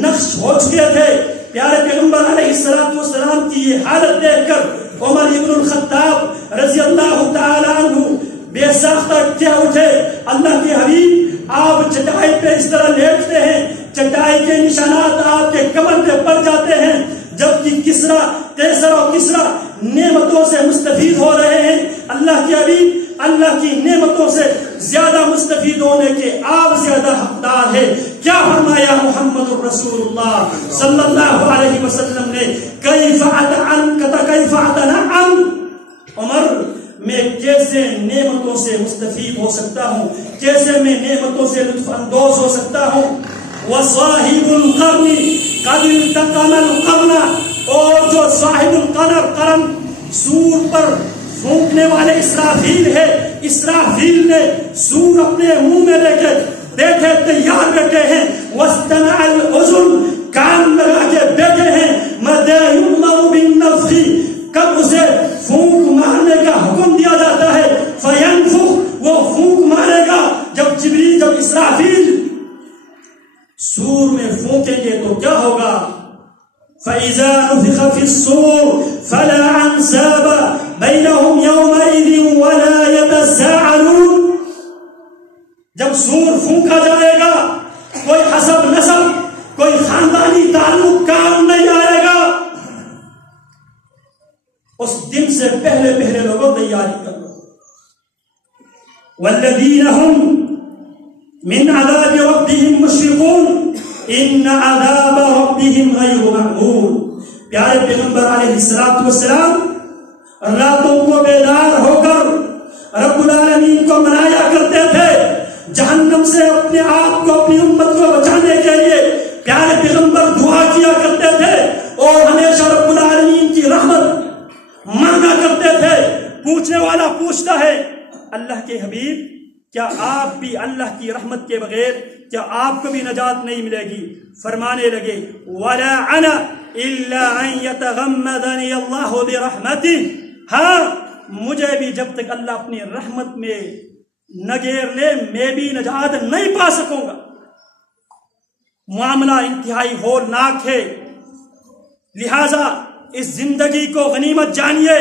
نقش ہو چکے تھے۔ پیارے پیغمبر علیہ السلام کی یہ حالت دیکھ کر عمر ابن الخطاب رضی اللہ تعالی عنہ بے ساختہ کیا اٹھے، اللہ کے حبیب آپ چٹائی پہ اس طرح لیٹتے ہیں، چٹائی کے نشانات آپ کے کمر پہ پڑ جاتے ہیں، جبکہ کسرا اور کسرا نعمتوں سے مستفید ہو رہے ہیں، اللہ کے حبیب اللہ کی نعمتوں سے زیادہ مستفید ہونے کے آپ زیادہ حقدار ہے۔ کیا فرمایا محمد الرسول اللہ صلی اللہ علیہ وسلم نے؟ کیف اتنعم، عمر میں کیسے نعمتوں سے مستفید ہو سکتا ہوں، کیسے میں نعمتوں سے لطف اندوز ہو سکتا ہوں۔ وصاحب القرن قد التقم القرن، اور جو صاحب القرن سور پر پھونکنے والے اسرافیل ہے، اسرافیل نے سور اپنے منہ میں لے کے بیٹھے تیار بیٹھے ہیں، واستمع الاذن، کان لگا کے بیٹھے ہیں، متى يؤمر بالنفخ، کب اسے پھونک مارنے کا حکم دیا جاتا ہے، فینفخ، وہ پھونک مارے گا، جب اسرافیل سور میں پھونکیں گے تو کیا ہوگا؟ فَإِذَا نُفِخَ فِي الصُّورِ فَلَا أَنْسَابَ بَيْنَهُمْ يَوْمَئِذٍ وَلَا يَتَسَاءَلُونَ، جب سور پھونکا جائے گا کوئی حسب نسب، کوئی خاندانی تعلق کام نہیں آئے گا۔ اس دن سے پہلے لوگوں تیاری کرو۔ وَالَّذِينَ هُمْ مِنْ عَذَابِ رَبِّهِمْ مُشْفِقُونَ إِنَّ عَذَابَ رَبِّهِمْ غَيْرُ مَأْمُونٍ، پیارے پیغمبر علیہ السلام راتوں کو بیدار ہو کر رب العالمین کو منایا کرتے تھے جہنم سے اپنے آپ کو اپنی امت کو بچانے کے لیے پیارے پیغمبر دعا کیا کرتے تھے اور ہمیشہ رب العالمین کی رحمت مانگا کرتے تھے۔ پوچھنے والا پوچھتا ہے اللہ کے حبیب کیا آپ بھی اللہ کی رحمت کے بغیر کیا آپ کو بھی نجات نہیں ملے گی؟ فرمانے لگے وَلَا أَنَا إِلَّا أَن يَتَغَمَّدَنِيَ اللَّهُ بِرَحْمَتِهِ، ہاں مجھے بھی جب تک اللہ اپنی رحمت میں نہ گھیر لے میں بھی نجات نہیں پا سکوں گا۔ معاملہ انتہائی ہولناک ہے، لہذا اس زندگی کو غنیمت جانیے،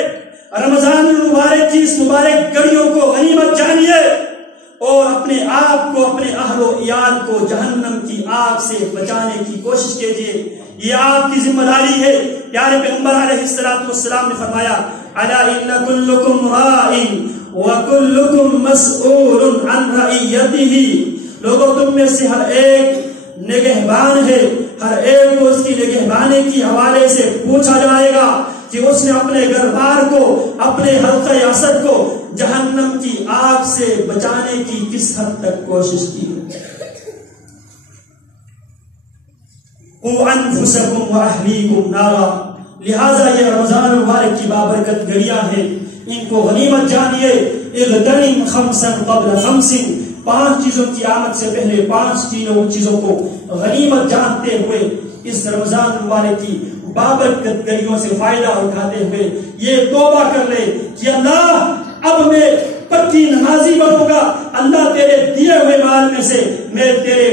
رمضان المبارک کی اس مبارک گھڑیوں کو غنیمت جانیے اور اپنے آپ کو اپنے اہل و عیال کو جہنم کی آگ سے بچانے کی کوشش کیجیے، یہ آپ کی ذمہ داری ہے۔ پیارے پیغمبر علیہ السلام نے فرمایا الا ان کلکم راع وکلکم مسئول عن رعیتہ، لوگوں تم میں سے ہر ایک نگہبان ہے، ہر ایک کو اس کی نگہبانی کی حوالے سے پوچھا جائے گا کہ اس نے اپنے گھر بار کو اپنے حلقہ اسد کو جہنم کی آگ سے بچانے کی کس حد تک کوشش کی ہے۔ قوا انفسکم واہلیکم نارا، لہذا یہ رمضان المبارک کی بابرکت گھڑیاں ہیں، ان کو غنیمت جانیے۔ اغتنم خمسا قبل خمس، 5 چیزوں کی آمد سے پہلے 5 چیزوں کو غنیمت جانتے ہوئے اس رمضان المبارک کی بابرکت گھڑیوں سے فائدہ اٹھاتے ہوئے یہ توبہ کر لے کہ اللہ اب میں پکی نمازی بنوں گا، اللہ تیرے دیے ہوئے مال میں سے میں تیرے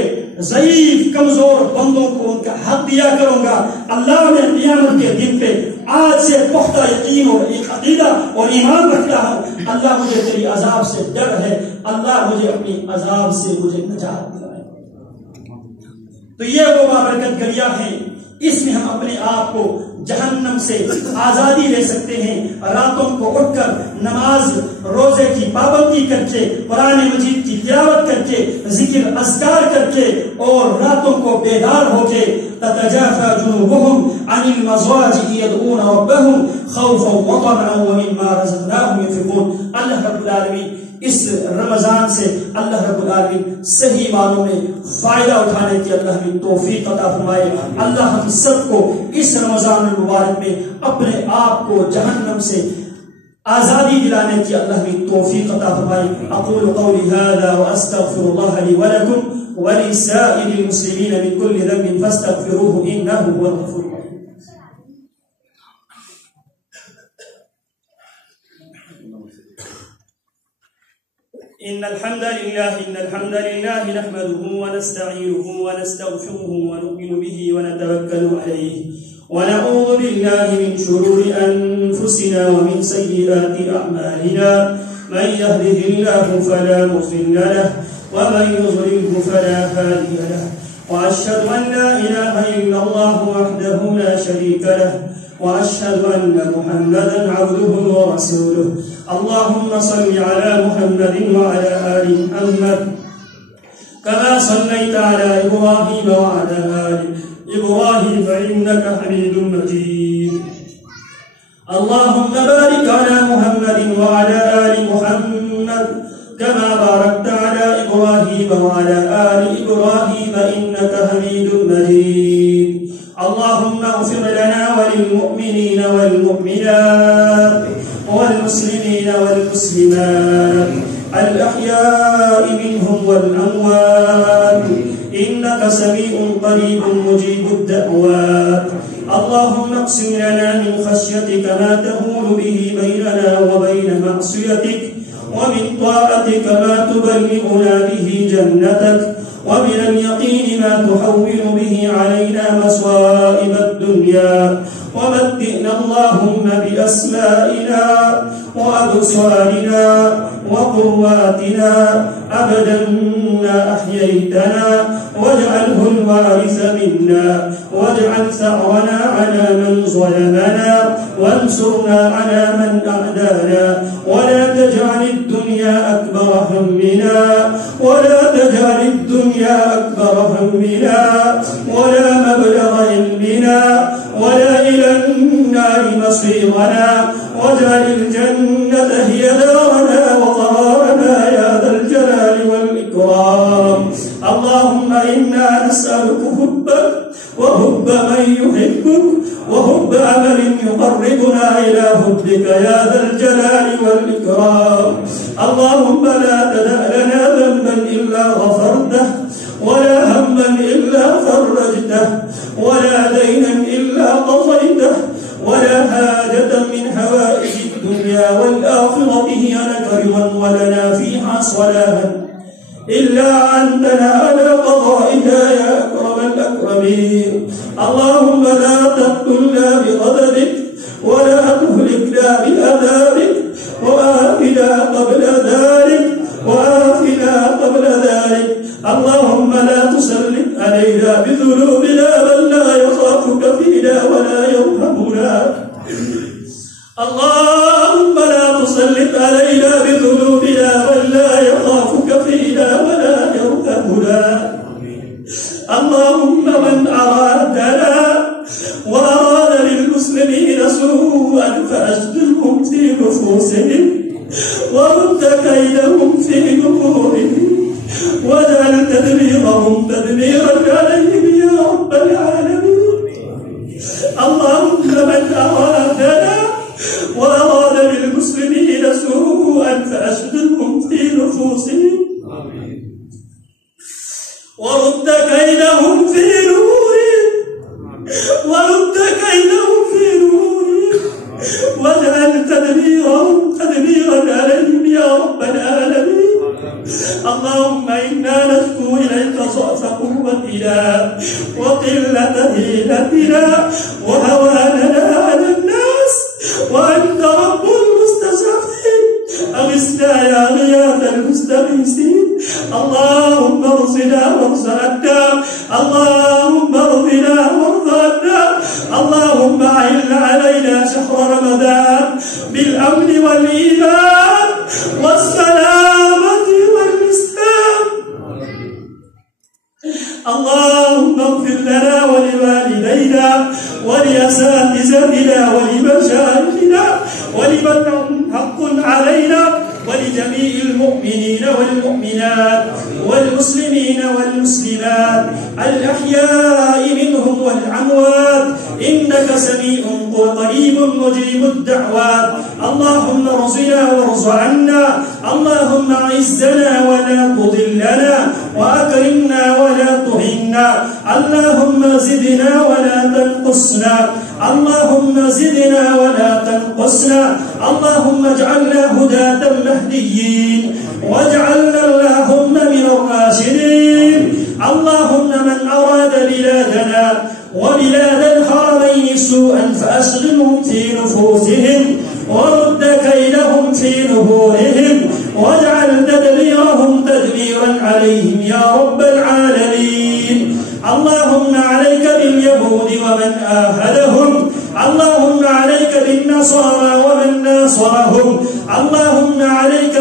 ضعیف کمزور بندوں کو ان کا حق دیا کروں گا۔ اللہ نے قیامت کے دن پہ آج سے پختہ یقین اور ایک عقیدہ اور ایمان رکھ رہا ہوں، اللہ مجھے تیری عذاب سے ڈر ہے، اللہ مجھے اپنی عذاب سے مجھے نجات دلائے۔ تو یہ وہ بابرکت گھڑیاں ہیں، اس میں ہم اپنے آپ کو جہنم سے آزادی لے سکتے ہیں۔ راتوں کو اٹھ کر نماز روزے کی پابندی کر کے، قرآن مجید کی تلاوت کر کے، ذکر اذکار کر کے اور راتوں کو بیدار ہو کے تتجافى جنوبهم عن المضاجع يدعون ربهم خوفا وطمعا ومما رزقناهم ينفقون۔ اللہ رب العالمین اس رمضان سے اللہ رب العالمین صحیح معنوں میں فائدہ اٹھانے کی اللہ ہمیں توفیق عطا فرمائے۔ اللہ ہم سب کو اس رمضان المبارک میں اپنے آپ کو جہنم سے آزادی دلانے کی اللہ ہمیں توفیق عطا فرمائے۔ اقول قولی هذا واستغفر الله لي ولكم ولسائر المسلمين من كل ذنب فاستغفروه انه هو الغفور الرحيم۔ إن الحمد لله نحمده ونستعينه ونستغفره ونؤمن به ونتوكل عليه ونعوذ بالله من شرور أنفسنا ومن سيئات أعمالنا، من يهده الله فلا مضل له ومن يضلله فلا هادي له، وأشهد أن لا إله إلا الله وحده لا شريك له، وأشهد أن محمدا عبده ورسوله۔ اللهم صل على محمد وعلى آل محمد كما صليت على إبراهيم وعلى آل إبراهيم إنك حميد مجيد۔ اللهم بارك على محمد وعلى آل محمد كما باركت على إبراهيم وعلى آل إبراهيم إنك حميد مجيد۔ اللهم اغفر لنا وللمؤمنين والمؤمنات والمسلمين والمسلمات الأحياء منهم والأموات إنك سميع قريب مجيب الدعوات۔ اللهم اقسم لنا من خشيتك ما تهون به بيننا وبين معصيتك، ومن طاعتك ما تبلغنا به جنتك، ومن اليقين ما تحول به علينا مصائب الدنيا، ومتئنا اللهم بأسمائنا وأبصارنا وقواتنا أبدا منا أحييتنا واجعله الوارث منا، واجعل ثأرنا على من ظلمنا، وانصرنا على من أعدانا، ولا تجعل الدنيا أكبر همنا، ولا تجعل الدنيا أكبر همنا، ولا مبلغ علمنا، ولا إلى النار مصيرنا، واجعل الجنة هي دارنا وقرارنا يا ذا الجلال والإكرام. اللهم إنا نسألك حبك وحب من يحبك وحب عمل يقربنا إلى حبك يا ذا الجلال والإكرام. اللهم لا تدع لنا ذنبا إلا غفرته، ولا هما إلا فرجته، ولا دينا إلا قضيته، ولا حاجة من حوائج الدنيا والآخرة هي لك رضا ولنا فيها صلاح إلا أنتنا على قضائها يا أكرم الأكرمين. اللهم لا تقتلنا بغضبك ولا تهلكنا بعذابك، وآتنا قبل ذلك، وآتنا قبل ذلك. اللهم لا تسلط علينا بذنوبنا من لا يخافك فينا ولا يرحمنا. اللهم لا تسلط علينا بذنوبنا من لا يخافك فينا ولا يرحمنا. اللهم من أرادنا وأراد للمسلمين سوءا فأشغلهم في نفوسهم ورد كيدهم في نحورهم، واجعل تدبيرهم تدميرا عليهم يا رب العالمين. اللهم من أرادنا وأراد للمسلمين سوءا فأشغلهم في نفوسهم ورد كيدهم في نورهم، ورد كيدهم في نورهم، واجعل تدبيرهم تدميرا عليهم يا رب العالمين. اللهم إنا نشكو إليك ضعف قوتنا وقلة هيلتنا وهواننا على الناس، وأنت رب المستضعفين. أغثنا يا غياث المستغيثين. اللهم ارزنا وارزقنا، اللهم ارزنا وارزقنا. اللهم أعل علينا شهر رمضان بالأمن والإيمان والسلامة والإسلام. اللهم اغفر لنا ولوالدينا ولأساتذتنا ولمشايخنا ولمن لهم حق علينا ولجميع المؤمنين والمؤمنات والمسلمين والمسلمات الأحياء منهم والأموات، إنك سميع قريب مجيب الدعوات. اللهم ارزقنا وارض عنا، اللهم اعزنا ولا تضلنا، وأكرمنا ولا تهنا، اللهم زدنا ولا تنقصنا، اللهم زدنا ولا تنقصنا. اللهم اجعلنا هداة مهديين، واجعلنا اللهم من الراشدين. اللهم من أراد بلادنا وبلاد الحرمين سوءا فأشغلهم في نفوسهم ورد كيدهم في نهورهم، واجعل تدبيرهم تدميرا عليهم يا رب العالمين. اللهم عليك باليهود ومن آهدهم، اللهم عليك بالنصارى ومن ناصرهم، اللهم عليك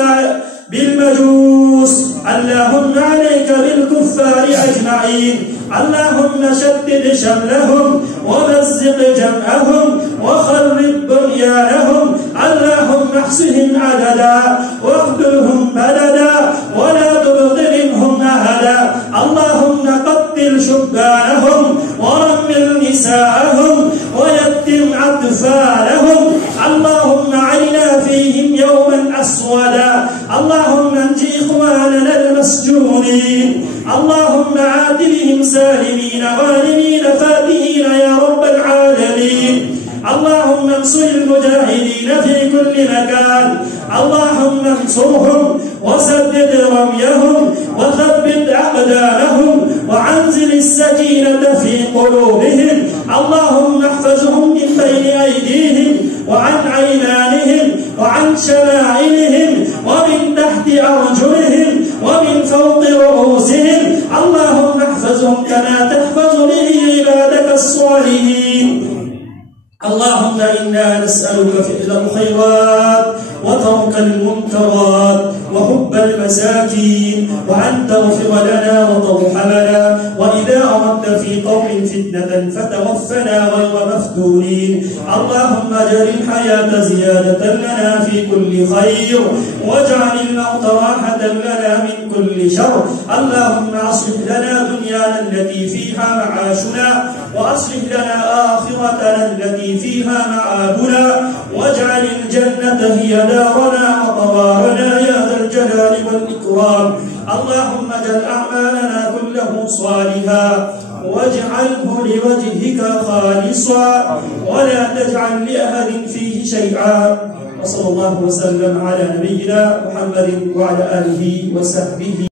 بالمجوس، اللهم عليك بالكفار أجمعين. اللهم شتت شملهم ومزق جمعهم وخرب بنيانهم. اللهم احصهم عددا واقتلهم بددا ولا تبق منهم أحدا. اللهم قتل شبانهم ورمل نساءهم ويتم أطفالهم. اللهم عينا فيهم يوما أسودا. اللهم انجي إخواننا المسجونين. اللهم عاتبهم سالمين غانمين فاتحين يا رب العالمين. اللهم انصر المجاهدين في كل مكان. اللهم انصرهم وسدد رميهم وثبت أقدامهم وعنزل السكينة في قلوبهم. اللهم احفظهم من بين أيديهم وعن أيمانهم وعن شمائلهم ومن تحت أرجلهم ومن فوق رؤوسهم ما تحفظ به عبادك الصالحين. اللهم إنا نسألك فعل الخيرات وترك المنكرات وحب المساكين، وأن تغفر لنا وترحمنا، وإذا أردت في قوم فتنة فتوفنا غير مفتونين. اللهم اجعل الحياة زيادة لنا في كل خير، واجعل الموت راحة لنا من كل شر. اللهم أصلح لنا دنيانا التي فيها معاشنا، وأصلح لنا آخرتنا التي فيها معادنا، واجعل الجنة هي دارنا وقرارنا يا ذا الجلال والإكرام. اللهم اجعل أعمالنا كله صالحا، واجعله لوجهك خالصا، ولا تجعل لأحد فيه شيئا. وصلى الله وسلم على نبينا محمد وعلى آله وصحبه.